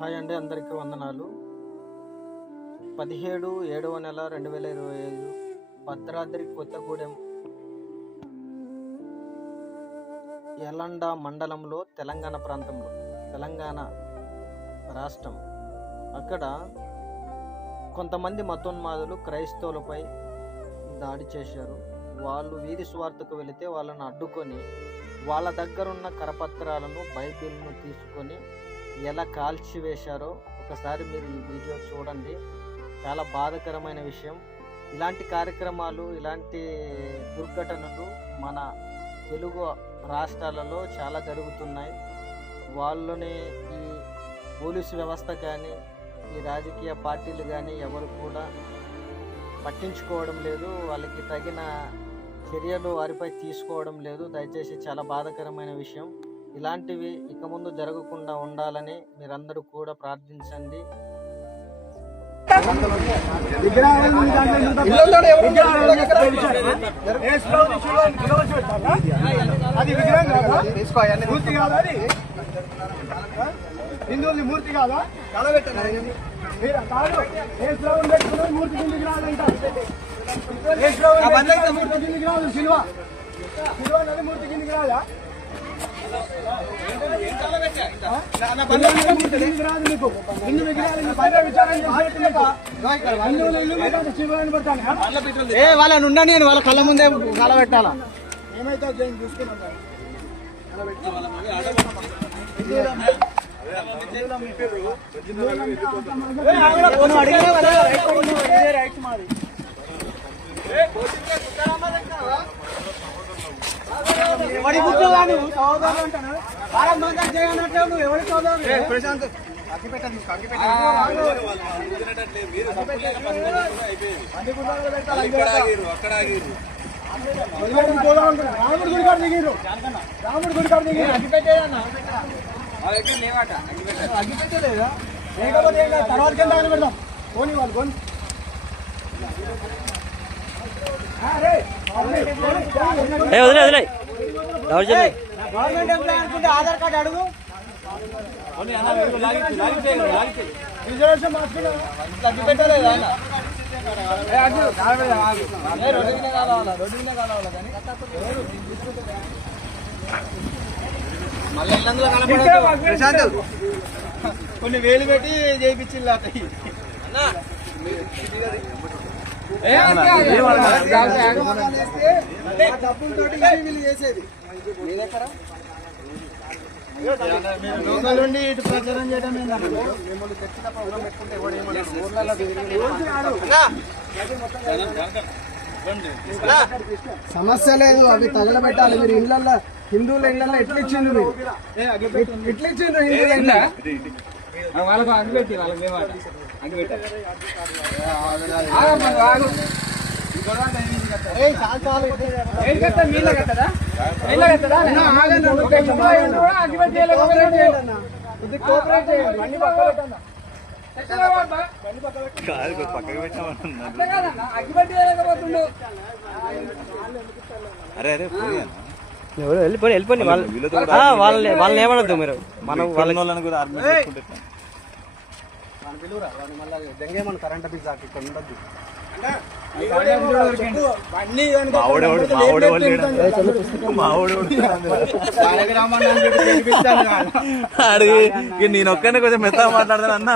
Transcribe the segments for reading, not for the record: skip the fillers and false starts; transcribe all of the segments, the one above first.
Hi అండి, అందరికీ వందనాలు. 17/7/2025 భద్రాద్రి కొత్తగూడెం యలండ మండలంలో తెలంగాణ ప్రాంతంలో తెలంగాణ రాష్ట్రం అక్కడ కొంతమంది మతోన్మాదులు క్రైస్తవులపై దాడి చేశారు. వాళ్ళు వీధి స్వార్థకు వెళితే వాళ్ళను అడ్డుకొని వాళ్ళ దగ్గరున్న కరపత్రాలను బైబిల్ను తీసుకొని ఎలా కాల్చివేశారో ఒకసారి మీరు ఈ వీడియో చూడండి. చాలా బాధాకరమైన విషయం. ఇలాంటి కార్యక్రమాలు, ఇలాంటి దుర్ఘటనలు మన తెలుగు రాష్ట్రాలలో చాలా జరుగుతున్నాయి. వాళ్ళని ఈ పోలీసు వ్యవస్థ కానీ, ఈ రాజకీయ పార్టీలు కానీ ఎవరు కూడా పట్టించుకోవడం లేదు. వాళ్ళకి తగిన చర్యలు వారిపై తీసుకోవడం లేదు. దయచేసి చాలా బాధాకరమైన విషయం. ఇలాంటివి ఇక ముందు జరగకుండా ఉండాలని మీరందరూ కూడా ప్రార్థించండి. హిందువుల్ని మూర్తి కాదా మూర్తి కిందికి రాదు. శిల్వ నది మూర్తి కిందికి రాదా? వాళ్ళని ఉండ నేను వాళ్ళ కళ్ళ ముందే కళ పెట్టాలా? ఏమైతే చూసుకున్నాం. ఎవరి బుద్ధి కానీ సోదరులు అంటాను. నువ్వు ఎవరి సోదరు? ప్రశాంత్ రాముడు గుడి కాడ దిగిరు. అగ్గి పెట్టేదన్నా అగ్గి పెట్టలేదా? లేకపోతే తర్వాత కింద పెడదాం. పోనీ వాళ్ళు కొని గవర్నమెంట్ ఎంప్లాయ్ అనుకుంటే ఆధార్ కార్డు అడుగు. రిజర్వేషన్ అగ్గి పెట్టలేదా? కొన్ని వేలు పెట్టి చేయించింది అట్లా. డబ్బులతో వీళ్ళు చేసేది లోకల్ నుండి ఇటు ప్రచారం చేయడం. సమస్య లేదు, అవి తగలబెట్టాలి. మీరు ఇళ్ళల్లో హిందువుల ఇళ్ళల్లో ఎట్లా ఇచ్చిండ్రు? మీరు ఎట్లా ఇచ్చిండ్రు హిందువుల ఇళ్ళ? వాళ్ళకు అగ్గిపెట్టి వాళ్ళకి వెళ్ళిపోయి వాళ్ళని ఏమనద్దు మీరు. మనం వాళ్ళని కూడా దెంగేమన్న కరెంట్ బిల్ సార్ ఇక్కడ ఉండద్దు. నేను ఒక్కనే కొంచెం మెత్తగా మాట్లాడతాను అన్న.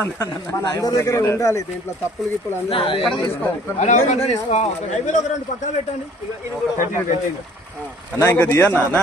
మన అందరి దగ్గర ఉండాలి. దీంట్లో తప్పులు గిప్పులు అందరూ పక్కన పెట్టండి అన్న. ఇంకా దియన్నా అన్న.